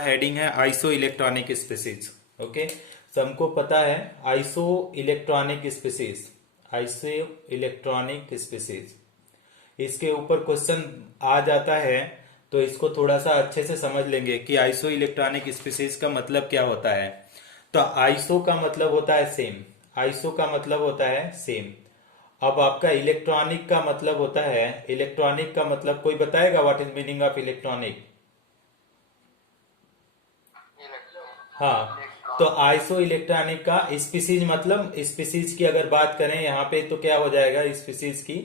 Heading है isoelectronic species. Okay, सबको पता है isoelectronic species, isoelectronic species, इसके ऊपर क्वेश्चन आ जाता है तो इसको थोड़ा सा अच्छे से समझ लेंगे कि आइसो इलेक्ट्रॉनिक स्पीसीज का मतलब क्या होता है। तो आइसो का मतलब होता है सेम, आइसो का मतलब होता है सेम। अब आपका इलेक्ट्रॉनिक का मतलब होता है, इलेक्ट्रॉनिक का मतलब कोई बताएगा what is meaning of electronic? हाँ, तो आइसो इलेक्ट्रॉनिक का स्पीसीज मतलब, स्पीसीज की अगर बात करें यहाँ पे तो क्या हो जाएगा स्पीसीज की,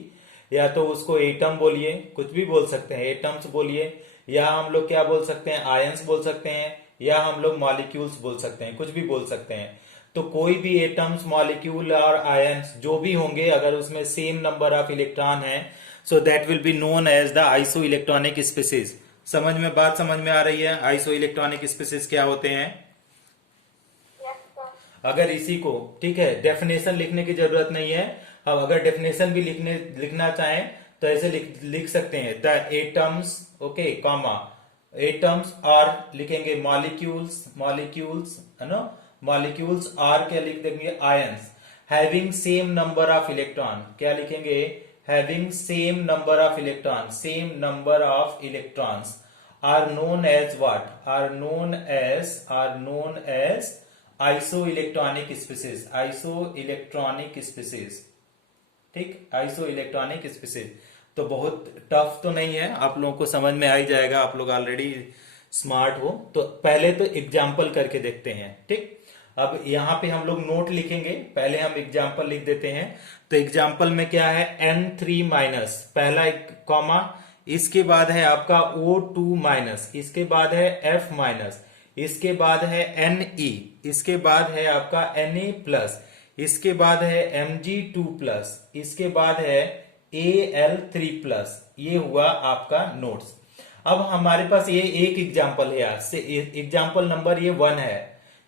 या तो उसको एटम बोलिए, कुछ भी बोल सकते हैं, एटम्स बोलिए, या हम लोग क्या बोल सकते हैं आयंस बोल सकते हैं, या हम लोग मॉलिक्यूल्स बोल सकते हैं, कुछ भी बोल सकते हैं। तो कोई भी एटम्स, मॉलिक्यूल और आयंस जो भी होंगे अगर उसमें सेम नंबर ऑफ इलेक्ट्रॉन है, so that will be known as the isoelectronic species. समझ में बात समझ में आ रही है? आइसो इलेक्ट्रॉनिक स्पीसीज क्या होते हैं? अगर इसी को, ठीक है, डेफिनेशन लिखने की जरूरत नहीं है। अब अगर डेफिनेशन भी लिखना चाहें तो ऐसे लिख सकते हैं the atoms, okay, comma, atoms are लिखेंगे मॉलिक्यूल्स, मॉलिक्यूल्स है ना, मॉलिक्यूल्स आर क्या लिख देंगे ions, having same number of electron, क्या लिखेंगे having same number of electron, same number of electrons, are known as what, are known as isoelectronic species, isoelectronic species. ठीक, isoelectronic species. तो बहुत tough तो नहीं है, आप लोगों को समझ में आ ही जाएगा, आप लोग ऑलरेडी स्मार्ट हो। तो पहले तो एग्जाम्पल करके देखते हैं। ठीक, अब यहाँ पे हम लोग नोट लिखेंगे, पहले हम एग्जाम्पल लिख देते हैं। तो एग्जाम्पल में क्या है N3 माइनस, पहला एक कॉमा, इसके बाद है आपका O2 माइनस, इसके बाद है F माइनस, इसके बाद है Ne, इसके बाद है आपका Na प्लस, इसके बाद है Mg2 प्लस, इसके बाद है Al3 प्लस। ये हुआ आपका नोट्स। अब हमारे पास ये एक एग्जाम्पल है, एग्जाम्पल नंबर ये 1 है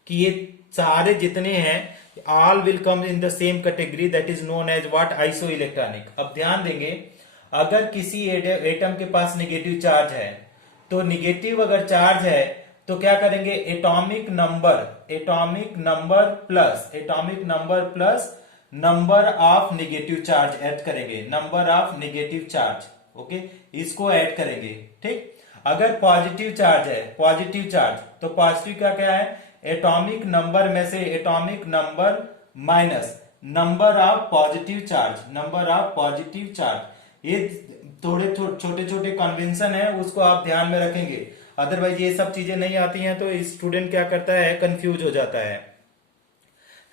कि ये सारे जितने हैं all will come in the same category, that is known as what isoelectronic. अब ध्यान देंगे, अगर किसी एटम के पास नेगेटिव चार्ज है, तो नेगेटिव अगर चार्ज है तो क्या करेंगे atomic number, atomic number plus number of negative charge add करेंगे, number of negative charge, okay, इसको ऐड करेंगे। ठीक, अगर पॉजिटिव चार्ज है, पॉजिटिव चार्ज, तो पॉजिटिव का क्या है एटॉमिक नंबर में से atomic number minus number of positive charge, number of positive charge. ये थोड़े छोटे छोटे कन्वेंशन है, उसको आप ध्यान में रखेंगे, अदरवाइज ये सब चीजें नहीं आती हैं तो स्टूडेंट क्या करता है कंफ्यूज हो जाता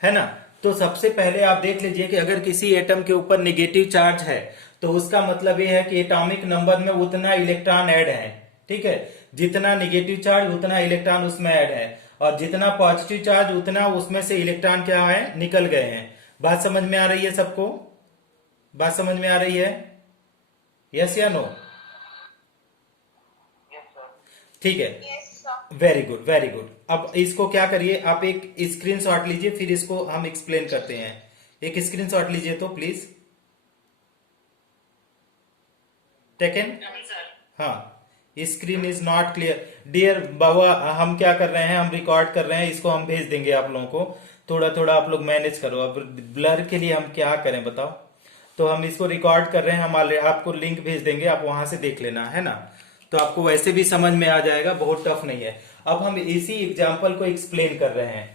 है ना। तो सबसे पहले आप देख लीजिए कि अगर किसी एटम के ऊपर नेगेटिव चार्ज है तो उसका मतलब ये है कि एटॉमिक नंबर में उतना इलेक्ट्रॉन ऐड है। ठीक है, जितना नेगेटिव चार्ज उतना इलेक्ट्रॉन उसमें ऐड है, और जितना पॉजिटिव चार्ज उतना उसमें से इलेक्ट्रॉन क्या है निकल गए हैं। बात समझ में आ रही है सबको? बात समझ में आ रही है? यस या नो? ठीक है, वेरी गुड वेरी गुड। अब इसको क्या करिए, आप एक स्क्रीनशॉट लीजिए, फिर इसको हम एक्सप्लेन करते हैं। एक स्क्रीनशॉट लीजिए तो प्लीज, टेकन। हाँ, screen is not clear dear बाबा, हम क्या कर रहे हैं, हम रिकॉर्ड कर रहे हैं, इसको हम भेज देंगे आप लोगों को, थोड़ा थोड़ा आप लोग मैनेज करो। अब ब्लर के लिए हम क्या करें बताओ? तो हम इसको रिकॉर्ड कर रहे हैं, हम आपको लिंक भेज देंगे, आप वहां से देख लेना, है ना। तो आपको वैसे भी समझ में आ जाएगा, बहुत टफ नहीं है। अब हम इसी एग्जाम्पल को एक्सप्लेन कर रहे हैं।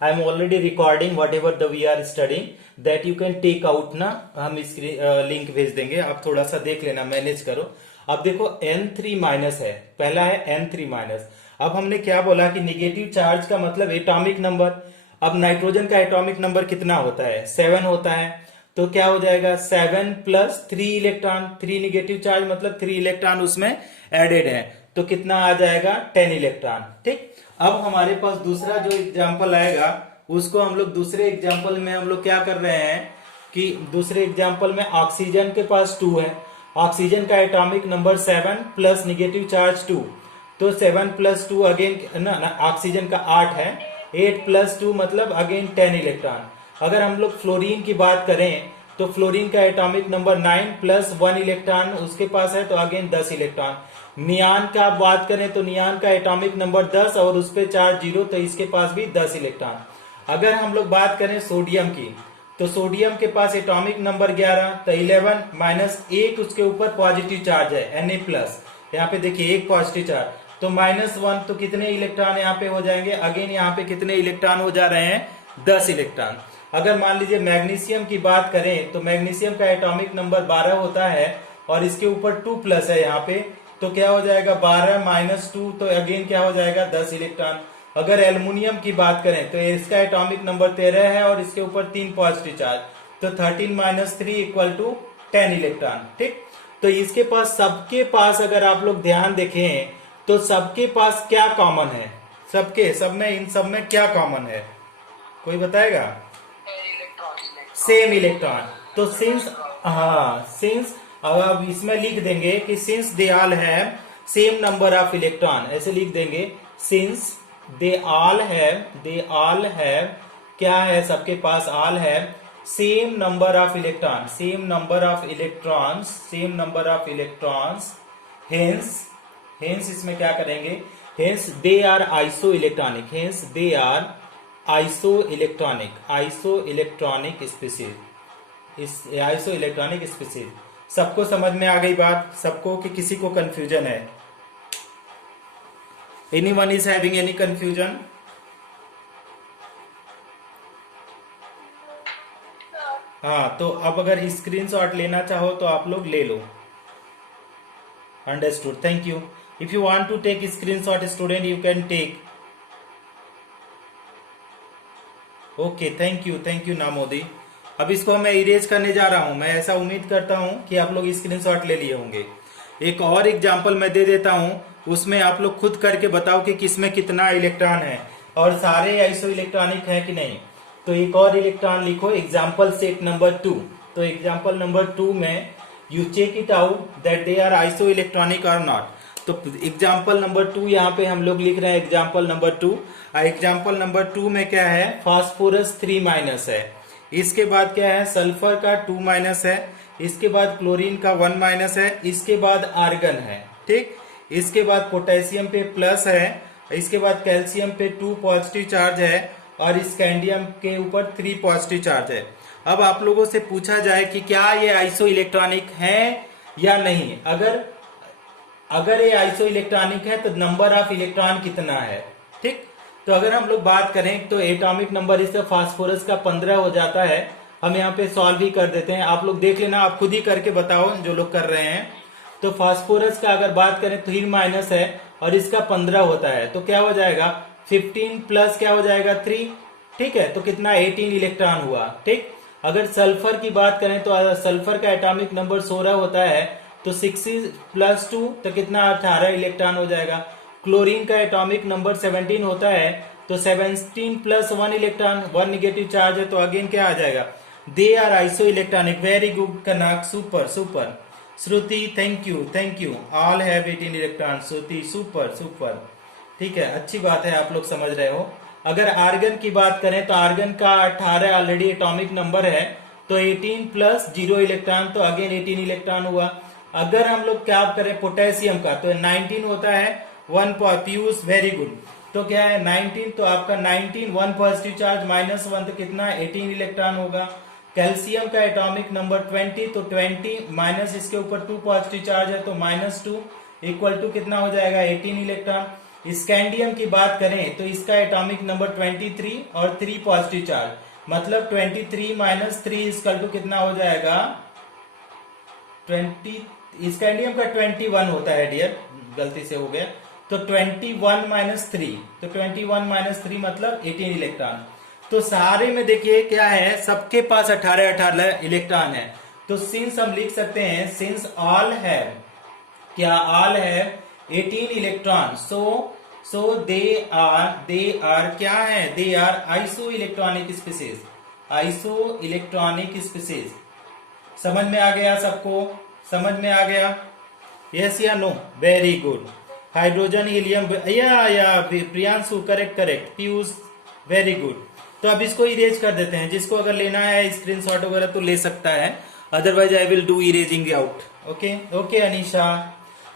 I am already recording whatever the we are studying, that you can take out ना, हम इसकी लिंक भेज देंगे, आप थोड़ा सा देख लेना, मैनेज करो। अब देखो N3 माइनस है, पहला है N3 माइनस। अब हमने क्या बोला कि निगेटिव चार्ज का मतलब एटॉमिक नंबर। अब नाइट्रोजन का एटॉमिक नंबर कितना होता है 7 होता है, तो क्या हो जाएगा 7 प्लस 3 इलेक्ट्रॉन, 3 निगेटिव चार्ज मतलब 3 इलेक्ट्रॉन उसमें एडेड है, तो कितना आ जाएगा 10 इलेक्ट्रॉन। ठीक, अब हमारे पास दूसरा जो एग्जाम्पल आएगा उसको हम लोग दूसरे एग्जाम्पल में हम लोग क्या कर रहे हैं कि दूसरे एग्जाम्पल में ऑक्सीजन के पास 2 है, ऑक्सीजन का atomic number 7 plus negative charge 2, तो 7 प्लस 2 अगेन ना ऑक्सीजन का 8 है, 8 प्लस 2 मतलब अगेन 10 इलेक्ट्रॉन। अगर हम लोग फ्लोरीन की बात करें तो फ्लोरीन का एटॉमिक नंबर 9 प्लस 1 इलेक्ट्रॉन उसके पास है, तो अगेन 10 इलेक्ट्रॉन। नियान का बात करें तो नियान का एटॉमिक नंबर 10 और उस पे चार्ज 0, तो इसके पास भी 10 इलेक्ट्रॉन। अगर हम लोग बात करें सोडियम की, तो सोडियम के पास एटॉमिक नंबर 11, तो 11 माइनस एक उसके ऊपर पॉजिटिव चार्ज है Na प्लस, यहाँ पे देखिए एक पॉजिटिव चार्ज, तो -1, तो कितने इलेक्ट्रॉन यहाँ पे हो जाएंगे, अगेन यहाँ पे कितने इलेक्ट्रॉन हो जा रहे हैं, 10 इलेक्ट्रॉन। अगर मान लीजिए मैग्नीशियम की बात करें तो मैग्नीशियम का एटॉमिक नंबर 12 होता है और इसके ऊपर 2 प्लस है यहाँ पे, तो क्या हो जाएगा 12 माइनस 2, तो अगेन क्या हो जाएगा 10 इलेक्ट्रॉन। अगर एल्युमिनियम की बात करें तो इसका एटॉमिक नंबर 13 है और इसके ऊपर 3 पॉजिटिव चार्ज, तो 13 माइनस 3 इक्वल टू 10 इलेक्ट्रॉन। ठीक, तो इसके पास सबके पास अगर आप लोग ध्यान देखें तो सबके पास क्या कॉमन है, सबके सब में इन सब में क्या कॉमन है, कोई बताएगा? Same electron. तो सिंस सिंस अब इसमें लिख देंगे कि since they all have same number of electron, ऐसे लिख देंगे सिंस दे ऑल हैव क्या है, सबके पास all have same number of electron, same number of electrons, hence इसमें क्या करेंगे, hence they are isoelectronic, hence they are isoelectronic species. सबको समझ में आ गई बात, सबको कि किसी को कंफ्यूजन है? Anyone is having any confusion? हाँ, तो अब अगर स्क्रीनशॉट लेना चाहो तो आप लोग ले लो। Understood, thank you. If you want to take screenshot student you can take. Okay, thank you नामोदी। अब इसको मैं इरेज करने जा रहा हूं, मैं ऐसा उम्मीद करता हूं कि आप लोग स्क्रीनशॉट ले लिए होंगे। एक और एग्जांपल मैं दे देता हूं, उसमें आप लोग खुद करके बताओ कि किसमें कितना इलेक्ट्रॉन है और सारे आइसो इलेक्ट्रॉनिक है कि नहीं। तो एक और इलेक्ट्रॉन लिखो, एग्जाम्पल सेट नंबर 2। तो एग्जाम्पल नंबर 2 में you check it out that they are isoelectronic or not. तो एग्जाम्पल नंबर 2 यहाँ पे हम लोग लिख रहे हैं एग्जाम्पल नंबर 2। एग्जाम्पल नंबर 2 में क्या है, फास्फोरस 3- है, इसके बाद क्या है, सल्फर का 2- है, इसके बाद क्लोरीन का 1- है, इसके बाद आर्गन है। ठीक, इसके बाद पोटेशियम पे प्लस है, इसके बाद कैल्शियम पे 2 पॉजिटिव चार्ज है और स्कैंडियम के ऊपर 3 पॉजिटिव चार्ज है। अब आप लोगों से पूछा जाए कि क्या ये आइसो इलेक्ट्रॉनिक है या नहीं। अगर ये आइसो इलेक्ट्रॉनिक है तो नंबर ऑफ इलेक्ट्रॉन कितना है। ठीक, तो अगर हम लोग बात करें तो एटॉमिक नंबर इससे फास्फोरस का 15 हो जाता है। हम यहाँ पे सॉल्व ही कर देते हैं, आप लोग देख लेना, आप खुद ही करके बताओ जो लोग कर रहे हैं। तो फास्फोरस का अगर बात करें 3- है और इसका 15 होता है, तो क्या हो जाएगा 15 प्लस क्या हो जाएगा 3। ठीक है, तो कितना 18 इलेक्ट्रॉन हुआ। ठीक, अगर सल्फर की बात करें तो सल्फर का एटॉमिक नंबर 16 होता है, तो 6 प्लस 2 तो कितना 18 इलेक्ट्रॉन हो जाएगा। क्लोरीन का एटॉमिक नंबर 17 होता है, तो 17 प्लस 1 इलेक्ट्रॉन, 1 निगेटिव चार्ज है, तो अगेन क्या आ जाएगा, they are isoelectronic. Very good Kanak, super. Shruti thank you. All have 18 electron, Shruti super. ठीक है, अच्छी बात है, आप लोग समझ रहे हो। अगर आर्गन की बात करें तो आर्गन का 18 ऑलरेडी एटॉमिक नंबर है, तो 18 प्लस 0 इलेक्ट्रॉन, तो अगेन 18 इलेक्ट्रॉन हुआ। अगर हम लोग क्या करें पोटेशियम का, तो 19 होता है, 1 पीयूष, वेरी गुड। तो क्या है 19, तो आपका 19 1 पॉजिटिव चार्ज -1, तो कितना 18 इलेक्ट्रॉन होगा। कैल्शियम का एटॉमिक नंबर 20, तो 20 माइनस इसके ऊपर 2 पॉजिटिव चार्ज है, तो -2 इक्वल टू कितना हो जाएगा 18 इलेक्ट्रॉन। स्कैंडियम की बात करें तो इसका एटॉमिक नंबर 23 और 3 पॉजिटिव चार्ज, मतलब 23 माइनस 3 इक्वल टू कितना हो जाएगा 20। स्कैंडियम का 21 होता है डियर, गलती से हो गया, तो 21 माइनस 3, तो 21 - 3 मतलब 18 इलेक्ट्रॉन। तो सारे में देखिए क्या है, सबके पास 18 इलेक्ट्रॉन है। तो सिंस हम लिख सकते हैं, सिंस ऑल हैव, क्या all have 18 electron, so they are क्या है, they are isoelectronic species. समझ में आ गया सबको, समझ में आ गया, यस या no, very good. Hydrogen helium, या Priyanshu correct, Piyush very good. तो अब इसको इरेज कर देते हैं। जिसको अगर लेना है स्क्रीनशॉट वगैरह तो ले सकता है, otherwise I will do erasing out. Okay okay Anisha.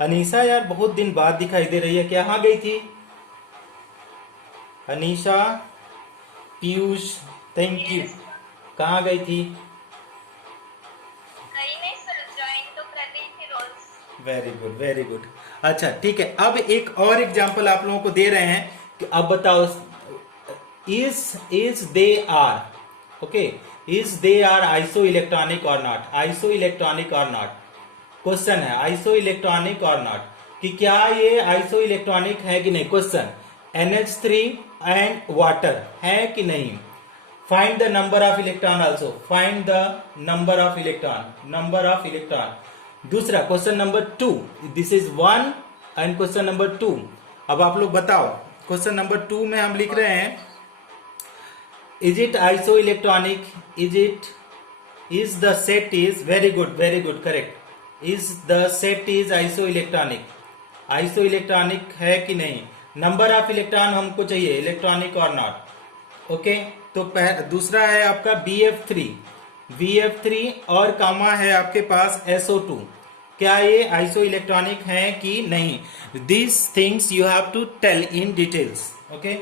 Anisha यार बहुत दिन बाद दिखाई दे रही है, क्या कहाँ गई थी अनीशा? Piyush thank you. कहाँ गई थी? Very good very good. अच्छा ठीक है, अब एक और एग्जांपल आप लोगों को दे रहे हैं कि अब बताओ is they are okay, is they are isoelectronic or not, isoelectronic or not. Question है आइसो इलेक्ट्रॉनिक और नॉट, कि क्या ये आइसो इलेक्ट्रॉनिक है कि नहीं। क्वेश्चन NH3 एंड वाटर है कि नहीं। Find the number of electron also, find the number of electron, number of electron. दूसरा question number 2, this is 1 and question number 2। अब आप लोग बताओ क्वेश्चन नंबर 2 में हम लिख रहे हैं is it iso electronic, is it, is the set is, very good correct, is the set is isoelectronic, iso electronic है कि नहीं। नंबर ऑफ इलेक्ट्रॉन हमको चाहिए, इलेक्ट्रॉनिक और नॉट। ओके तो दूसरा है आपका BF3 और कामा है आपके पास SO2, क्या ये आइसो इलेक्ट्रॉनिक है कि नहीं। This things you have to tell in details. Okay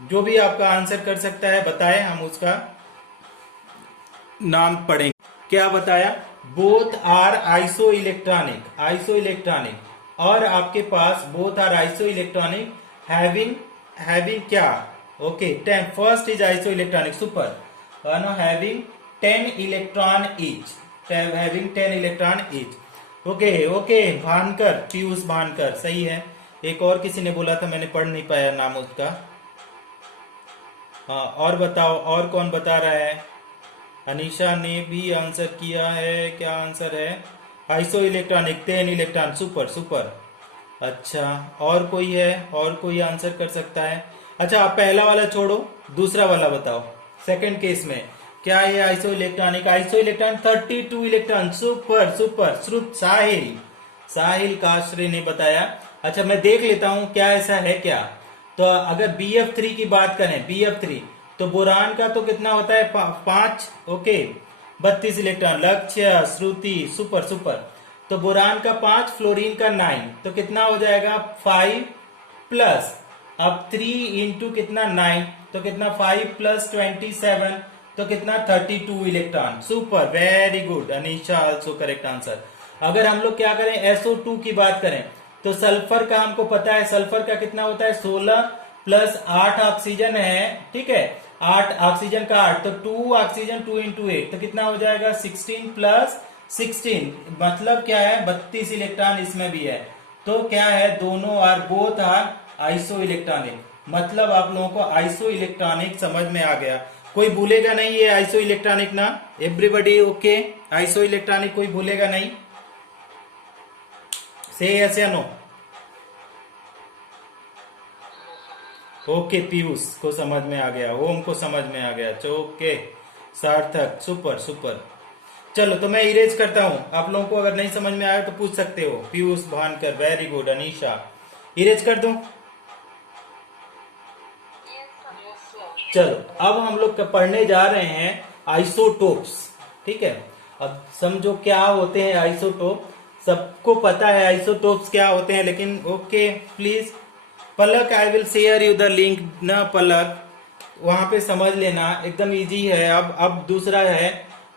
जो भी आपका आंसर कर सकता है बताए, हम उसका नाम पढ़ेंगे। क्या बताया, both are isoelectronic, isoelectronic, और आपके पास both are isoelectronic having क्या, okay 10, first is isoelectronic super, no having 10 electron each, having 10 electron each. Okay Bhankar, Piyush Bhankar सही है। एक और किसी ने बोला था, मैंने पढ़ नहीं पाया नाम उसका। हाँ और बताओ, और कौन बता रहा है। अनीशा ने भी आंसर किया है, क्या आंसर है, आइसो इलेक्ट्रॉनिक 10 इलेक्ट्रॉन, सुपर। अच्छा और कोई है, और कोई आंसर कर सकता है। अच्छा आप पहला वाला छोड़ो, दूसरा वाला बताओ। सेकंड केस में क्या ये iso electronic, iso electron 32 electron, super. श्रुत साहिल काश्रे ने बताया। अच्छा मैं देख लेता हूं क्या ऐसा है क्या। तो अगर BF3 की बात करें, BF3 तो बोरान का तो कितना होता है 5, ओके 32 इलेक्ट्रॉन, लक्ष्य श्रुति सुपर। तो बोरान का 5, फ्लोरीन का 9, तो कितना हो जाएगा 5 प्लस, अब 3 इंटू कितना 9, तो कितना 5 प्लस 27, तो कितना 32 electron, super very good Anisha, also correct answer. अगर हम लोग क्या करें SO2 की बात करें तो सल्फर का हमको पता है, सल्फर का कितना होता है 16 प्लस 8 ऑक्सीजन है, ठीक है 8 ऑक्सीजन का 8, तो 2 ऑक्सीजन 2 इंटू 8, तो कितना हो जाएगा 16 प्लस 16, मतलब क्या है 32 इलेक्ट्रॉन इसमें भी है। तो क्या है, दोनों are both are isoelectronic, मतलब आप लोगों को आइसो इलेक्ट्रॉनिक समझ में आ गया। कोई भूलेगा नहीं ये आइसो इलेक्ट्रॉनिक ना, एवरीबडी ओके, आइसो इलेक्ट्रॉनिक कोई भूलेगा नहीं, से यस या नो। ओके पीयूष को समझ में आ गया, ओम को समझ में आ गया, ओके सार्थक सुपर। चलो तो मैं इरेज करता हूं, आप लोगों को अगर नहीं समझ में आया तो पूछ सकते हो। Piyush Bhankar very good, Anisha erase कर दूं। चलो अब हम लोग पढ़ने जा रहे हैं आइसोटोप्स, ठीक है। अब समझो क्या होते हैं आइसोटोप, सबको पता है आइसोटोप्स क्या होते हैं, लेकिन okay please Palak I will share you the link ना पलक, वहां पे समझ लेना एकदम इजी है। अब दूसरा है,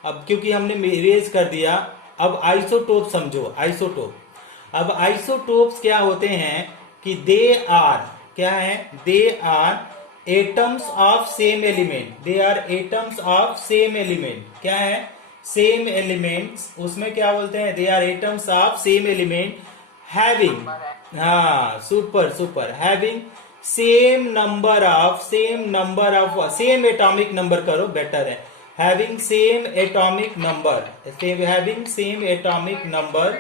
अब क्योंकि हमने इरेज कर दिया, अब आइसोटोप समझो। आइसोटोप, अब आइसोटोप्स क्या होते हैं कि दे आर, क्या है, they are atoms of same element, they are atoms of same element, क्या है सेम एलिमेंट्स, उसमें क्या बोलते हैं, they are atoms of same element having, हाँ super, having same number of same atomic number करो बेटर है, having same atomic number, having same atomic number,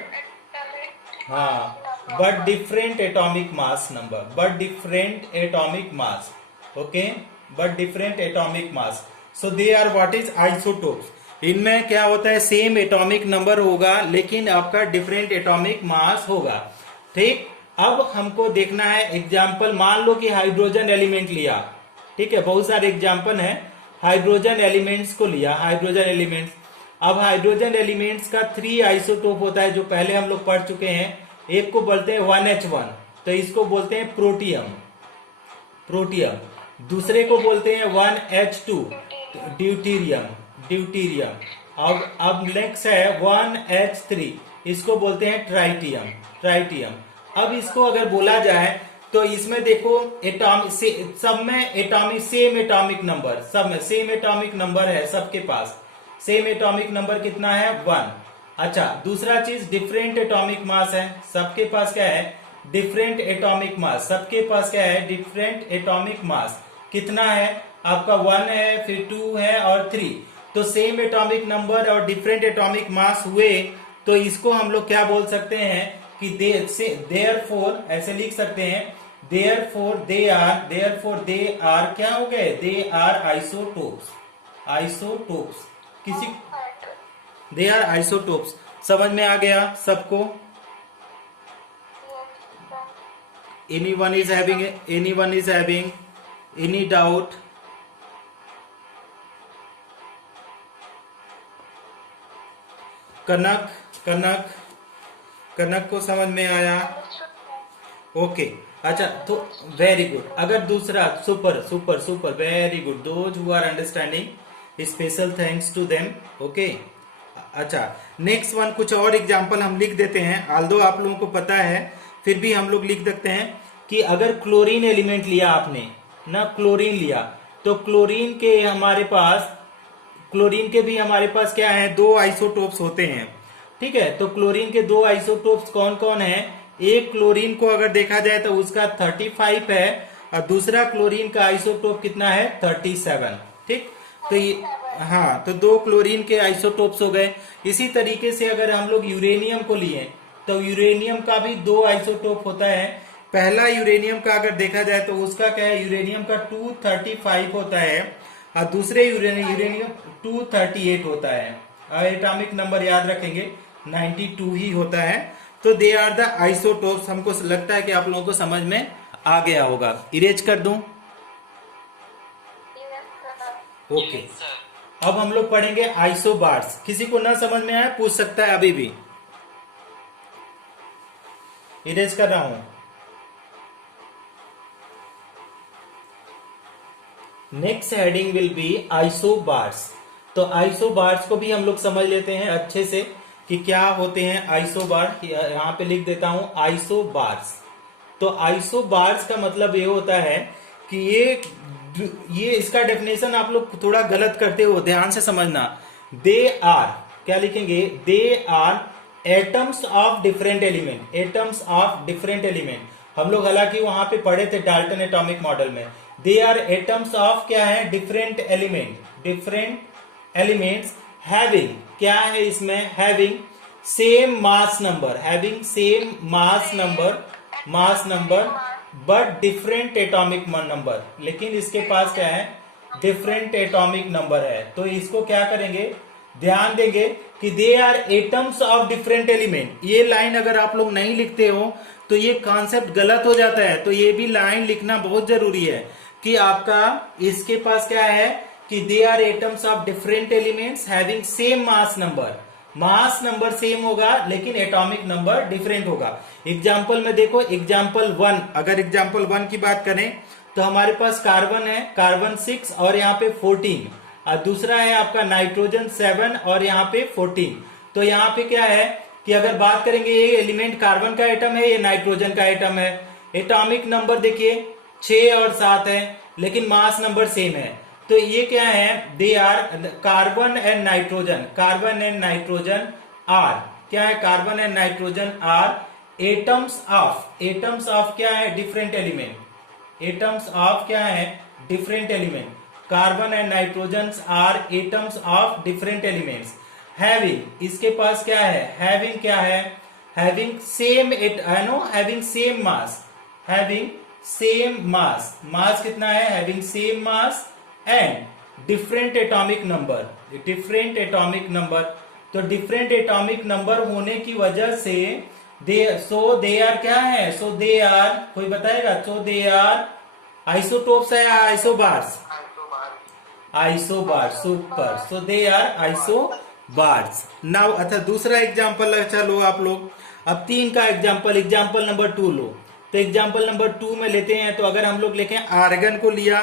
हाँ but different atomic mass number, but different atomic mass, okay but different atomic mass, so they are what is isotopes. इनमें क्या होता है, same atomic number होगा लेकिन आपका different atomic मास होगा, ठीक। अब हमको देखना है एग्जाम्पल, मान लो कि हाइड्रोजन एलिमेंट लिया, ठीक है, बहुत सारे एग्जाम्पल हैं। हाइड्रोजन एलिमेंट्स को लिया, हाइड्रोजन एलिमेंट्स। अब हाइड्रोजन एलिमेंट्स का 3 आइसोटोप होता है, जो पहले हम लोग पढ़ चुके हैं। एक को बोलते हैं 1H1, तो इसको बोलते हैं प्रोटियम, प्रोटियम। दूसरे को बोलते हैं 1H2, ड्यूटीरियम, ड्यूटीरियम। अब नेक्स्ट है 1H3, इसको बोलते हैं ट्राइटियम, ट्राइटियम। अब इसको अगर बोला जाए तो इसमें देखो सब में एटॉमिक सेम एटॉमिक नंबर, सब में सेम एटॉमिक नंबर है सबके पास। सेम एटॉमिक नंबर कितना है? 1। अच्छा, दूसरा चीज डिफरेंट एटॉमिक मास है, सबके पास क्या है? डिफरेंट एटॉमिक मास। सबके पास क्या है? डिफरेंट एटॉमिक मास। कितना है आपका? 1 है, फिर 2 है और 3। तो सेम एटॉमिक नंबर और डिफरेंट एटॉमिक मास हुए, तो इसको हम लोग क्या बोल सकते हैं कि देयरफॉर, ऐसे लिख सकते हैं, देयरफॉर दे आर क्या हो गए? They are isotopes, isotopes. किसी दे आर आइसोटोप्स। समझ में आ गया सबको? anyone is having any doubt? कनक, कनक, कनक को समझ में आया? ओके। अच्छा, तो वेरी गुड। अगर दूसरा, super super super, very good, those who are understanding, special thanks to them. Okay. अच्छा, नेक्स्ट वन, कुछ और एग्जांपल हम लिख देते हैं, आल्दो आप लोगों को पता है, फिर भी हम लोग लिख सकते हैं कि अगर क्लोरीन एलिमेंट लिया आपने ना, क्लोरीन लिया, तो क्लोरीन के हमारे पास, क्लोरीन के भी हमारे पास क्या है? 2 आइसोटोप्स होते हैं। ठीक है, तो क्लोरीन के 2 आइसोटोप्स कौन कौन है? एक क्लोरीन को अगर देखा जाए तो उसका 35 है, और दूसरा क्लोरीन का आइसोटोप कितना है? 37। ठीक, तो ये, हाँ, तो 2 क्लोरीन के आइसोटोप्स हो गए। इसी तरीके से अगर हम लोग यूरेनियम को लिए, तो यूरेनियम का भी 2 आइसोटोप होता है। पहला यूरेनियम का अगर देखा जाए तो उसका क्या है? यूरेनियम का 235 होता है, और दूसरे यूरेनियम 238 होता है। और एटॉमिक नंबर याद रखेंगे, 92 ही होता है। तो दे आर द आइसोटोप्स। हमको लगता है कि आप लोगों को समझ में आ गया होगा। इरेज कर दूं? ओके। अब हम लोग पढ़ेंगे आइसोबार्स। किसी को ना समझ में आया पूछ सकता है अभी भी। इरेज कर रहा हूं। Next heading will be isobars. तो आइसोबार्स को भी हम लोग समझ लेते हैं अच्छे से कि क्या होते हैं आइसोबार। यहां पे लिख देता हूं आइसोबार्स। तो आइसोबार्स का मतलब ये होता है कि ये इसका डेफिनेशन आप लोग थोड़ा गलत करते हो, ध्यान से समझना। दे आर, क्या लिखेंगे? They are atoms of different element, atoms of different element. हम लोग हालांकि वहां पे पढ़े थे डाल्टन एटॉमिक मॉडल में। दे आर एटम्स ऑफ क्या है? Different element, different elements having, क्या है इसमें? Having same mass number, having same mass number but different atomic number. लेकिन इसके पास क्या है? डिफरेंट एटॉमिक नंबर है। तो इसको क्या करेंगे? ध्यान देंगे कि they are atoms of different element. ये लाइन अगर आप लोग नहीं लिखते हो तो ये कॉन्सेप्ट गलत हो जाता है। तो ये भी लाइन लिखना बहुत जरूरी है कि आपका इसके पास क्या है कि they are atoms of different elements having same mass number. Mass number same होगा लेकिन एटॉमिक नंबर डिफरेंट होगा। एग्जाम्पल में देखो, एग्जाम्पल 1, अगर एग्जाम्पल 1 की बात करें तो हमारे पास कार्बन है, कार्बन 6 और यहाँ पे 14, और दूसरा है आपका नाइट्रोजन 7 और यहाँ पे 14। तो यहाँ पे क्या है कि अगर बात करेंगे ये एलिमेंट कार्बन का एटम है, ये नाइट्रोजन का एटम है। एटॉमिक नंबर देखिए 6 और 7 है, लेकिन मास नंबर सेम है। तो ये क्या है? They are carbon and nitrogen, carbon and nitrogen are क्या है? Carbon and nitrogen are atoms of क्या है? Different element. एटम्स ऑफ क्या है? Different element. Carbon and nitrogen are atoms of different elements having, इसके पास क्या है? हैविंग क्या है? Having same having same mass, having same mass. Mass कितना है? Having same mass and different atomic number, different atomic number. तो different atomic number होने की वजह से दे आर क्या है? सो दे आर, कोई बताएगा? सो दे आर आइसोटोप्स है या isobars? Isobar, super. So they are isobars. Now अच्छा दूसरा एग्जांपल अच्छा लो आप लोग। अब 3 का एग्जांपल, एग्जांपल नंबर 2 लो। तो एग्जांपल नंबर 2 में लेते हैं, तो अगर हम लोग लिखें आर्गन को लिया,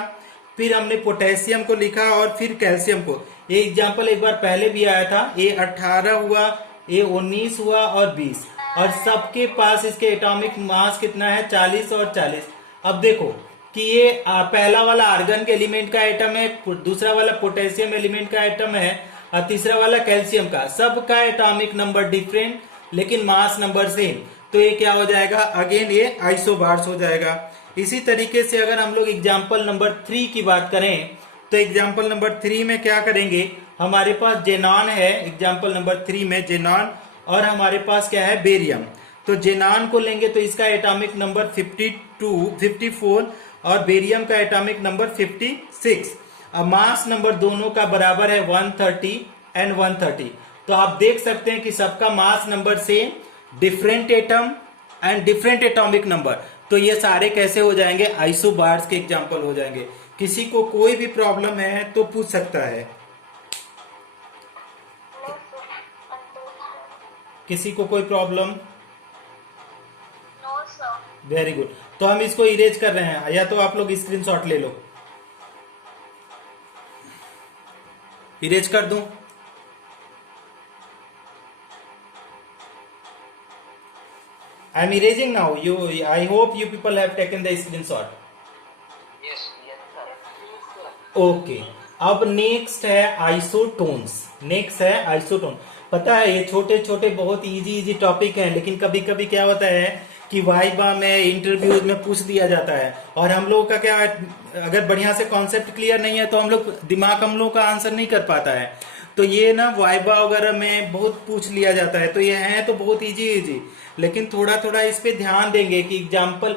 फिर हमने पोटेशियम को लिखा और फिर कैल्शियम को। ये एग्जांपल एक बार पहले भी आया था। ये 18 हुआ, ये 19 हुआ और 20, और सबके पास इसके एटॉमिक मास कितना है? 40 और 40। अब देखो कि ये पहला वाला आर्गन के एलिमेंट का एटम है, दूसरा वाला पोटेशियम एलिमेंट का एटम है, और तीसरा वाला कैल्शियम का। सबका एटॉमिक नंबर डिफरेंट लेकिन मास नंबर सेम। तो ये क्या हो जाएगा? अगेन ये आइसोबार्स हो जाएगा। इसी तरीके से अगर हम लोग एग्जाम्पल नंबर 3 की बात करें, तो एग्जाम्पल नंबर 3 में क्या करेंगे? हमारे पास जेनॉन है एग्जाम्पल नंबर 3 में, जेनॉन, और हमारे पास क्या है? बेरियम। तो जेनॉन को लेंगे तो इसका एटॉमिक नंबर 54 और बेरियम का एटॉमिक नंबर 56। अब मास नंबर दोनों का बराबर है 130 एंड 130। तो आप देख सकते हैं कि सबका मास number same, different atom and different atomic number. तो ये सारे कैसे हो जाएंगे? आइसोबार्स के एग्जांपल हो जाएंगे। किसी को कोई भी प्रॉब्लम है तो पूछ सकता है। किसी को कोई प्रॉब्लम? Very good. तो हम इसको इरेज कर रहे हैं, या तो आप लोग स्क्रीनशॉट ले लो। इरेज कर दूं? I am erasing now. I hope you people have taken the screenshot. Yes, sir. Okay. अब नेक्स्ट है आइसोटोन्स। नेक्स्ट है आइसोटोन। पता है ये छोटे छोटे बहुत इजी टॉपिक हैं, लेकिन कभी कभी क्या होता है कि वाइवा में, इंटरव्यूज में पूछ दिया जाता है, और हम लोगों का क्या, अगर बढ़िया से कॉन्सेप्ट क्लियर नहीं है तो दिमाग हम लोग का आंसर नहीं कर पाता है। तो ये ना वाइवा वगैरह में बहुत पूछ लिया जाता है। तो ये है तो बहुत इजी, लेकिन थोड़ा थोड़ा इस पे ध्यान देंगे कि एग्जाम्पल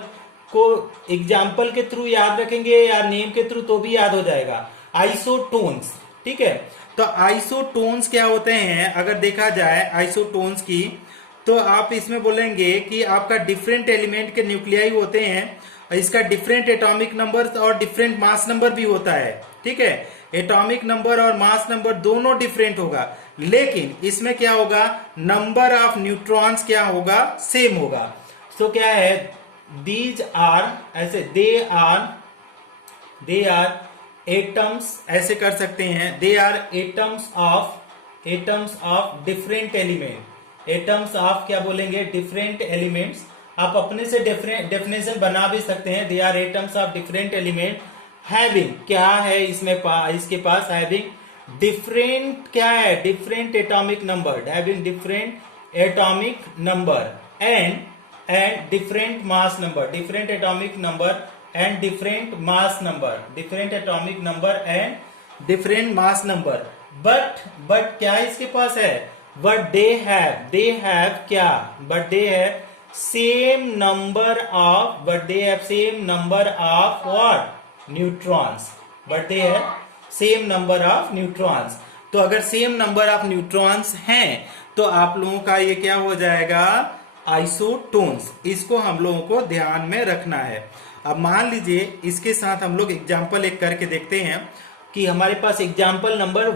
के थ्रू याद रखेंगे या नेम के थ्रू तो भी याद हो जाएगा। आइसोटोन्स, ठीक है। तो आइसोटोन्स क्या होते हैं? अगर देखा जाए आइसोटोन्स की, तो आप इसमें बोलेंगे कि आपका डिफरेंट एलिमेंट के न्यूक्लियाई होते हैं, इसका डिफरेंट एटॉमिक नंबर और डिफरेंट मास नंबर भी होता है, ठीक है। एटॉमिक नंबर और मास नंबर दोनों डिफरेंट होगा, लेकिन इसमें क्या होगा? नंबर ऑफ न्यूट्रॉन्स क्या होगा? सेम होगा। तो क्या है? दीज आर, ऐसे दे आर एटम्स, ऐसे कर सकते हैं, they are atoms of different element. Atoms of क्या बोलेंगे? Different elements. आप अपने से डेफिनेशन बना भी सकते हैं। They are atoms of different element having, क्या है इसमें इसके पास? हैविंग डिफरेंट, क्या है? Different atomic number, having different atomic number and different mass number, different atomic number and different mass number, different atomic number and different mass number. But क्या इसके पास है? बट दे हैव क्या? But they have same number of what? Neutrons. But they have same number of neutrons. तो अगर same number of neutrons हैं तो आप लोगों का ये क्या हो जाएगा? आइसोटोन्स। इसको हम लोगों को ध्यान में रखना है। अब मान लीजिए इसके साथ हम लोग एग्जाम्पल एक करके देखते हैं कि हमारे पास एग्जाम्पल नंबर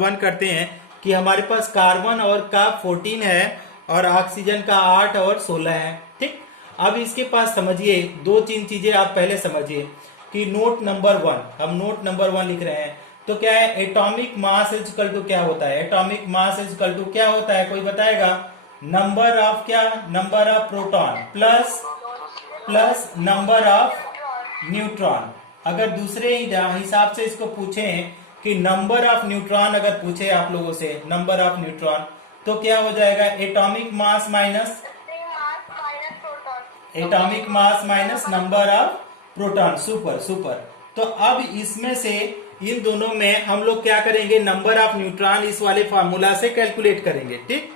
1 करते हैं कि हमारे पास कार्बन और का 14 है और ऑक्सीजन का 8 और 16 है, ठीक। अब इसके पास समझिए 2-3 चीजें आप पहले समझिए कि नोट नंबर 1, हम नोट नंबर 1 लिख रहे हैं। तो क्या है? Atomic mass is equal to क्या होता है? Atomic mass is equal to क्या होता है? कोई बताएगा? नंबर ऑफ क्या? Number of proton plus number of neutron. अगर दूसरे हिसाब से इसको पूछें कि नंबर ऑफ न्यूट्रॉन अगर पूछे आप लोगों से, नंबर ऑफ न्यूट्रॉन, तो क्या हो जाएगा? Atomic mass minus number of proton. Super. तो अब इसमें से इन दोनों में हम लोग क्या करेंगे? नंबर ऑफ न्यूट्रॉन इस वाले फार्मूला से कैलकुलेट करेंगे, ठीक।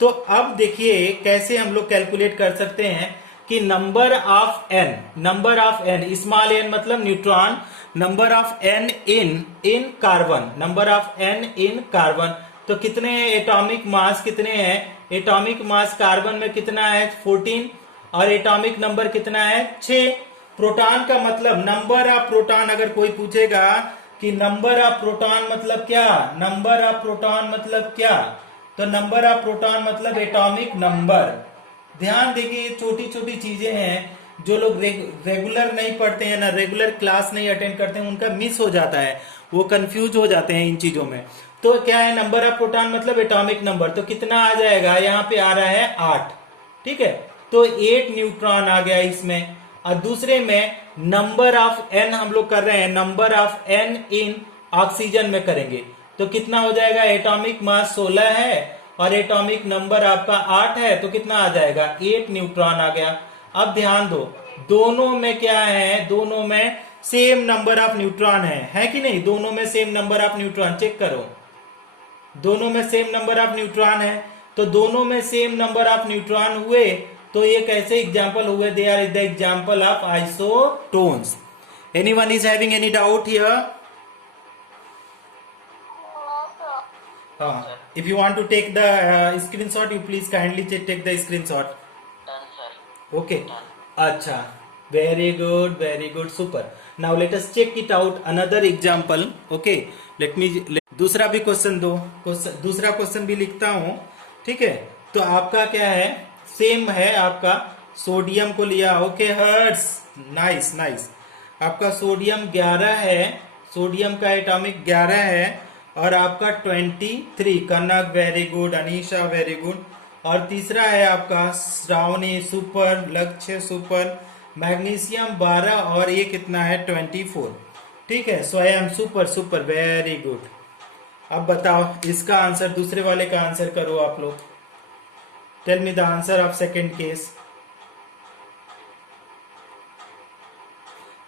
तो अब देखिए कैसे हम लोग कैलकुलेट कर सकते हैं कि number of N, small N मतलब neutron, number of N in carbon, number of N in carbon. तो कितने हैं? एटॉमिक मास कितने हैं? एटॉमिक मास कार्बन में कितना है? 14, और एटॉमिक नंबर कितना है? 6। प्रोटॉन का मतलब नंबर ऑफ प्रोटॉन, अगर कोई पूछेगा कि नंबर ऑफ प्रोटॉन मतलब क्या, नंबर ऑफ प्रोटॉन मतलब क्या, तो नंबर ऑफ प्रोटॉन मतलब एटॉमिक नंबर। ध्यान देखिए, ये छोटी छोटी चीजें हैं जो लोग रेगुलर नहीं पढ़ते हैं ना, रेगुलर क्लास नहीं अटेंड करते हैं, उनका मिस हो जाता है, वो कंफ्यूज हो जाते हैं इन चीजों में। तो क्या है, नंबर ऑफ प्रोटॉन मतलब एटॉमिक नंबर। तो कितना आ जाएगा, यहाँ पे आ रहा है 8, ठीक है, तो 8 न्यूट्रॉन आ गया इसमें। और दूसरे में नंबर ऑफ एन हम लोग कर रहे हैं, number of N in oxygen में करेंगे, तो कितना हो जाएगा, एटॉमिक मास 16 है और एटॉमिक नंबर आपका 8 है, तो कितना आ जाएगा, 8 न्यूट्रॉन आ गया। अब ध्यान दो, दोनों में क्या है, दोनों में सेम नंबर ऑफ न्यूट्रॉन है कि नहीं, दोनों में same number of neutron, check करो, दोनों में सेम नंबर ऑफ न्यूट्रॉन है। तो दोनों में सेम नंबर ऑफ न्यूट्रॉन हुए तो ये कैसे एग्जाम्पल हुए, they are the example of isotones. Anyone is having any doubt here? If you want to take the screenshot, you please kindly take the screenshot. Done, sir. Okay. Acha. Very good, super. Now let us check it out. Another example. Okay. दूसरा भी question दो, दूसरा question भी लिखता हूं, ठीक है। तो आपका क्या है, सेम है आपका, सोडियम को लिया, ओके हर्ट्स, नाइस नाइस। आपका सोडियम 11 है, सोडियम का एटॉमिक 11 है, और आपका 23, Kanak very good, Anisha very good. और तीसरा है आपका Shravani super, Lakshya super, magnesium 12 और ये कितना है 24, ठीक है, स्वयं सुपर वेरी गुड। अब बताओ इसका आंसर, दूसरे वाले का आंसर करो आप लोग। Tell me the answer of second case.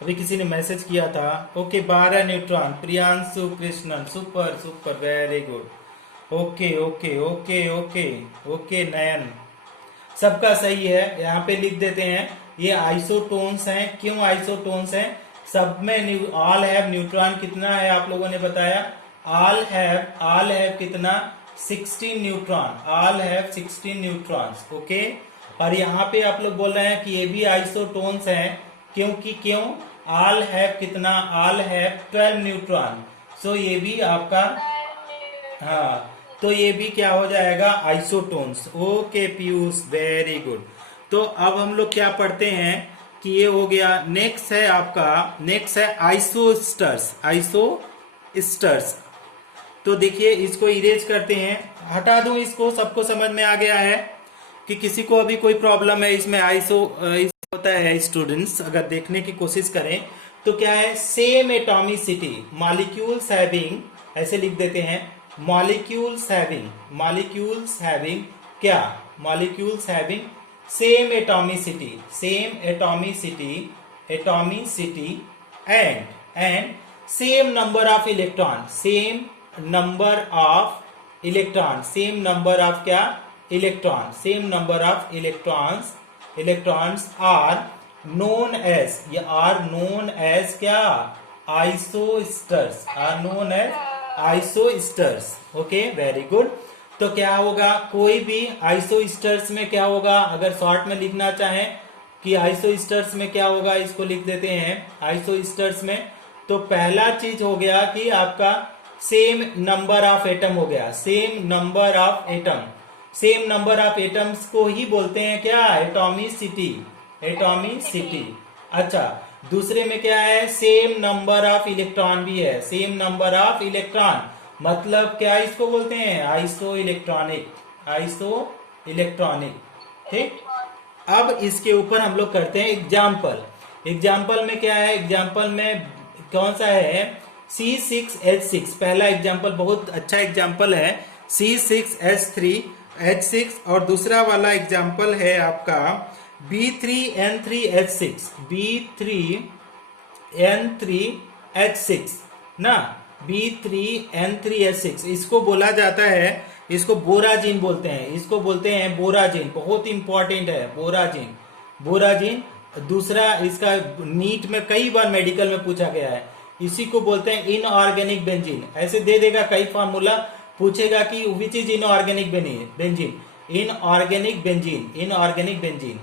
अभी किसी ने मैसेज किया था, okay 12 neutron, Priyanshu Krishnan, super very good. Okay Nayan, सबका सही है, यहाँ पे लिख देते हैं। ये आइसोटोन्स हैं, क्यों आइसोटोन्स हैं, सब में ऑल हैव न्यूट्रॉन कितना है आप लोगों ने बताया, ऑल हैव कितना, 16 neutron, all have 16 neutrons, okay. और यहाँ पे आप लोग बोल रहे हैं कि ये भी आइसोटोन्स हैं, क्योंकि क्यों, ऑल हैव कितना, ऑल हैव 12 न्यूट्रॉन, सो ये भी आपका, हाँ, तो ये भी क्या हो जाएगा, isotones. Okay Piyush very good. तो अब हम लोग क्या पढ़ते हैं कि ये हो गया। नेक्स्ट है आपका, नेक्स्ट है आइसोस्टर्स। तो देखिए इसको इरेज करते हैं, हटा दूं इसको, सबको समझ में आ गया है कि किसी को अभी कोई प्रॉब्लम है इसमें। होता है स्टूडेंट्स, अगर देखने की कोशिश करें तो क्या है, सेम एटॉमिसिटी, मॉलिक्यूल्स हैविंग, ऐसे लिख देते हैं, मॉलिक्यूल्स हैविंग क्या, molecules having same atomicity and same number of electron, same number of क्या, electron, same number of electrons are known as क्या, आइसोस्टर्स, ओके वेरी गुड। तो क्या होगा, कोई भी आइसोस्टर्स में क्या होगा, अगर शॉर्ट में लिखना चाहें कि आइसोस्टर्स में क्या होगा, इसको लिख देते हैं आइसोस्टर्स में। तो पहला चीज हो गया कि आपका सेम नंबर ऑफ एटम हो गया, सेम नंबर ऑफ एटम्स को ही बोलते हैं क्या, एटॉमिसिटी। अच्छा, दूसरे में क्या है, सेम नंबर ऑफ इलेक्ट्रॉन भी है, सेम नंबर ऑफ इलेक्ट्रॉन, मतलब क्या इसको बोलते हैं, आइसो इलेक्ट्रॉनिक, ठीक। अब इसके ऊपर हम लोग करते हैं एग्जाम्पल में क्या है, एग्जाम्पल में कौन सा है, C6H6, पहला एग्जाम्पल बहुत अच्छा एग्जाम्पल है, C6H3 और दूसरा वाला एग्जाम्पल है आपका B3N3H6 ना, B3N3H6, इसको बोला जाता है, इसको बोराजिन बोलते हैं, बोराजिन, बहुत इंपॉर्टेंट है बोराजिन। दूसरा इसका नीट में कई बार मेडिकल में पूछा गया है, इसी को बोलते हैं इनऑर्गेनिक बेंजीन। ऐसे दे देगा कई फार्मूला, पूछेगा कि विच इज इनऑर्गेनिक बेंजीन,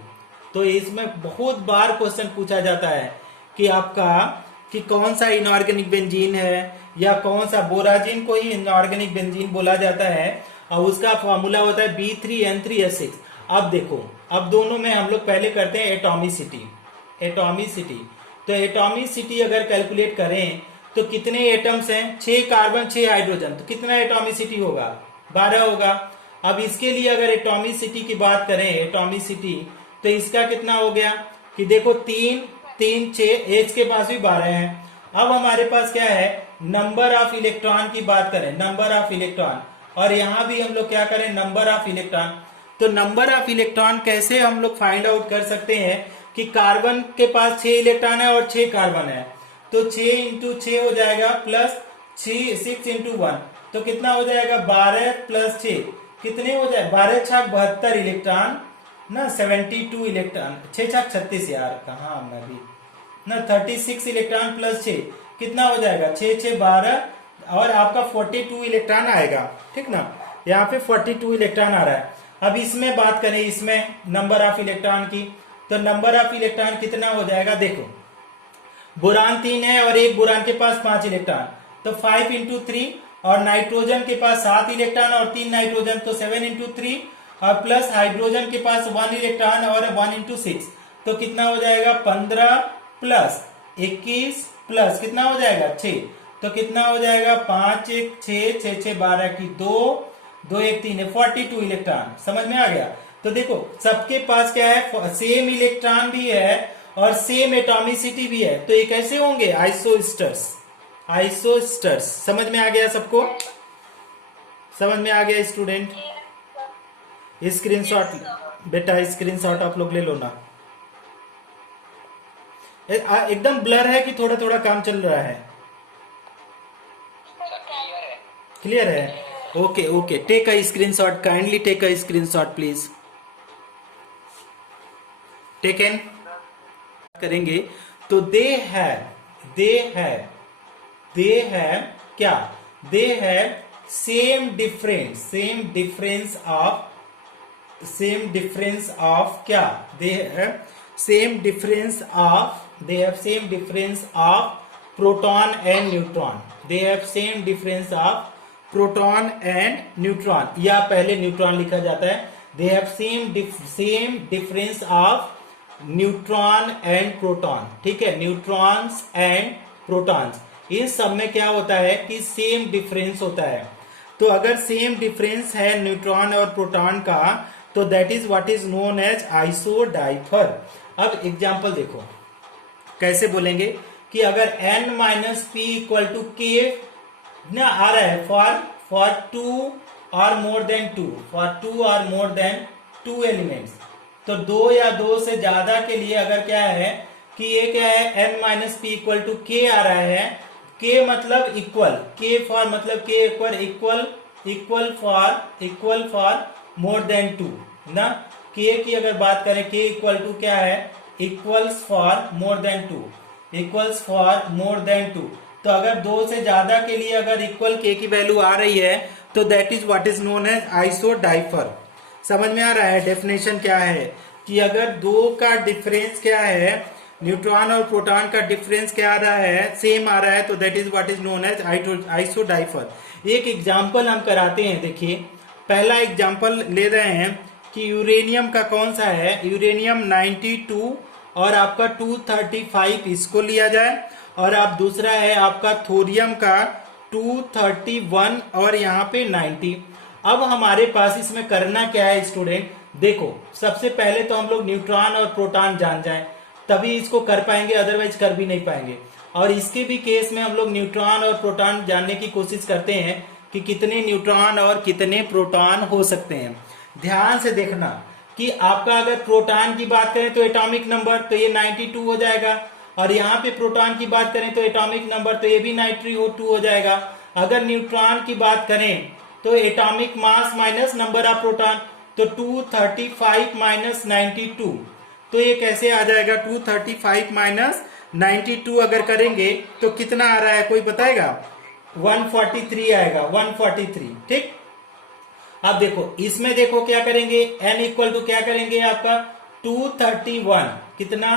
तो इसमें बहुत बार क्वेश्चन पूछा जाता है कि आपका कि कौन सा इनऑर्गेनिक बेंजीन है या कौन सा, बोराजिन को ही इनऑर्गेनिक बेंजीन बोला जाता है और उसका फॉर्मूला होता है B3N3S6। अब देखो, अब दोनों में हम लोग पहले करते हैं एटॉमिसिटी। एटॉमिसिटी, तो एटॉमिसिटी अगर कैलकुलेट करें तो कितने एटम्स हैं, 6 कार्बन 6 हाइड्रोजन, तो कितना एटॉमिसिटी होगा, 12 होगा। अब इसके लिए अगर एटॉमिसिटी की बात करें, एटॉमिसिटी, तो इसका कितना हो गया कि देखो 3 3 6, एच के पास भी 12 है। अब हमारे पास क्या है, नंबर ऑफ इलेक्ट्रॉन की बात करें, नंबर ऑफ इलेक्ट्रॉन, और यहां भी हम लोग क्या करें, नंबर ऑफ इलेक्ट्रॉन। तो नंबर ऑफ इलेक्ट्रॉन कैसे हम लोग फाइंड आउट कर सकते हैं कि कार्बन के पास 6 इलेक्ट्रॉन है और 6 कार्बन है, तो 6 इंटू 6 हो जाएगा प्लस 6 इंटू 1, तो कितना हो जाएगा 12 प्लस 6, कितने हो जाए 12 छाक 72 इलेक्ट्रॉन ना, 72 इलेक्ट्रॉन, 6 छाक 36 यार, कहा हमने अभी ना, 36 इलेक्ट्रॉन प्लस 6 कितना हो जाएगा 6 6 12, और आपका 42 इलेक्ट्रॉन आएगा, ठीक ना, यहाँ पे 42 इलेक्ट्रॉन आ रहा है। अब इसमें बात करें, इसमें नंबर ऑफ इलेक्ट्रॉन की, तो नंबर ऑफ इलेक्ट्रॉन कितना हो जाएगा, देखो बोरान 3 है और एक बोरान के पास 5 इलेक्ट्रॉन, तो 5 इंटू 3, और नाइट्रोजन के पास 7 इलेक्ट्रॉन और 3 नाइट्रोजन, तो 7 इंटू 3, और प्लस हाइड्रोजन के पास 1 इलेक्ट्रॉन और 1 इंटू 6, तो कितना हो जाएगा 15 प्लस 21 प्लस कितना हो जाएगा 6, तो कितना हो जाएगा 5 1 6 6 6 12 की 2 2 1 3 है, 42 इलेक्ट्रॉन। समझ में आ गया। तो देखो सबके पास क्या है, सेम इलेक्ट्रॉन भी है और सेम एटॉमिसिटी भी है, तो ये कैसे होंगे, आइसोस्टर्स। आइसोस्टर्स समझ में आ गया सबको, समझ में आ गया स्टूडेंट। स्क्रीनशॉट बेटा, स्क्रीनशॉट आप लोग ले लो ना। एकदम ब्लर है कि थोड़ा थोड़ा काम चल रहा है, क्लियर है, okay okay, take a screenshot, kindly take a screenshot please, taken करेंगे। तो दे है क्या, दे है सेम डिफरेंस ऑफ क्या, दे है same difference of proton and neutron, they have same difference of proton and neutron, या पहले न्यूट्रॉन लिखा जाता है, they have same difference of neutron and proton, ठीक है, न्यूट्रॉन्स एंड प्रोटॉन्स, इन सब में क्या होता है कि सेम डिफरेंस होता है। तो अगर सेम डिफरेंस है न्यूट्रॉन और प्रोटॉन का, तो that is what is known as isodiapher. अब एग्जांपल देखो कैसे बोलेंगे कि अगर n minus P equal to K ना आ रहा है फॉर 2 और मोर देन 2, फॉर 2 और मोर देन 2 एलिमेंट्स, तो 2 या 2 से ज्यादा के लिए अगर क्या है कि ये क्या है n minus P equal to के आ रहा है, के मतलब इक्वल, के फॉर मतलब के इक्वल फॉर मोर देन 2 ना, के की अगर बात करें के इक्वल टू क्या है, equals for more than 2, equals for more than 2, तो अगर 2 से ज्यादा के लिए अगर इक्वल के की वैल्यू आ रही है तो that is what is known as isodiapher. समझ में आ रहा है डेफिनेशन क्या है कि अगर 2 का डिफरेंस क्या है, न्यूट्रॉन और प्रोटॉन का डिफरेंस क्या आ रहा है, सेम आ रहा है, तो that is what is known as isodiapher. एक एग्जांपल हम कराते हैं, देखिए पहला एग्जांपल ले रहे हैं कि यूरेनियम का कौन सा है, यूरेनियम 92 और आपका 235 इसको लिया जाए, और आप दूसरा है आपका थोरियम का 231 और यहाँ पे 90। अब हमारे पास इसमें करना क्या है स्टूडेंट, देखो सबसे पहले तो हम लोग न्यूट्रॉन और प्रोटॉन जान जाएं, तभी इसको कर पाएंगे, अदरवाइज कर भी नहीं पाएंगे। और इसके भी केस में हम लोग न्यूट्रॉन और प्रोटॉन जानने की कोशिश करते हैं कि कितने न्यूट्रॉन और कितने प्रोटॉन हो सकते हैं। ध्यान से देखना कि आपका अगर प्रोटॉन की बात करें तो एटॉमिक नंबर तो ये 92 हो जाएगा, और यहाँ पे प्रोटॉन की बात करें तो एटॉमिक नंबर तो ये भी 92 हो जाएगा। अगर न्यूट्रॉन की बात करें तो atomic mass minus number of proton, तो 235 माइनस 92, तो ये कैसे आ जाएगा 235 माइनस 92 अगर करेंगे तो कितना आ रहा है कोई बताएगा, 143 आएगा, 143, ठीक। अब देखो इसमें देखो क्या करेंगे, n इक्वल टू क्या करेंगे आपका 231 कितना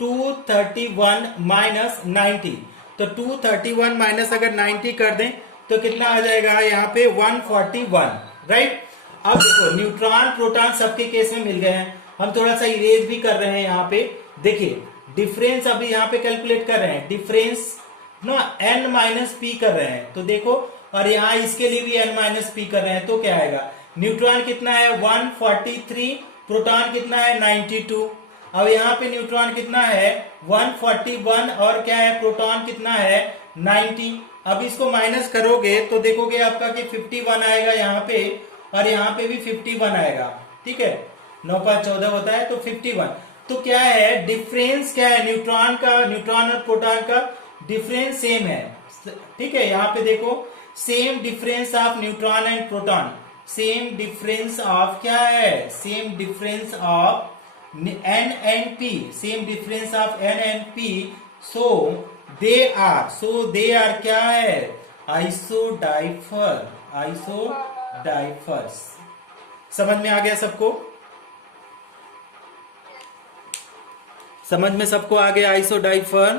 231 माइनस 90, तो 231 माइनस अगर 90 कर दें तो कितना आ जाएगा यहाँ पे 141, राइट। अब देखो न्यूट्रॉन प्रोटॉन सबके केस में मिल गए हैं, हम थोड़ा सा इरेज भी कर रहे हैं यहाँ पे। देखिए डिफरेंस अभी यहाँ पे कैलकुलेट कर रहे हैं, डिफरेंस ना n माइनस पी कर रहे हैं, तो देखो और यहाँ इसके लिए भी n माइनस पी कर रहे हैं, तो क्या आएगा, न्यूट्रॉन कितना है 143, प्रोटॉन कितना है 92। अब यहाँ पे न्यूट्रॉन कितना है 141 और क्या है प्रोटॉन कितना है 90। अब इसको माइनस करोगे तो देखोगे आपका कि 51 आएगा यहाँ पे, और यहाँ पे भी 51 आएगा, ठीक है, 9 5 14 होता है तो 51। तो क्या है डिफरेंस, क्या है न्यूट्रॉन का, न्यूट्रॉन और प्रोटॉन का डिफरेंस सेम है, ठीक है। यहाँ पे देखो same difference of neutron and proton, same difference of क्या है, same difference of n and p, same difference of n and p, so they are क्या है आइसोडाइफर, आइसोडाइफर्स। समझ में आ गया सबको, समझ में सबको आ गया आइसोडाइफर।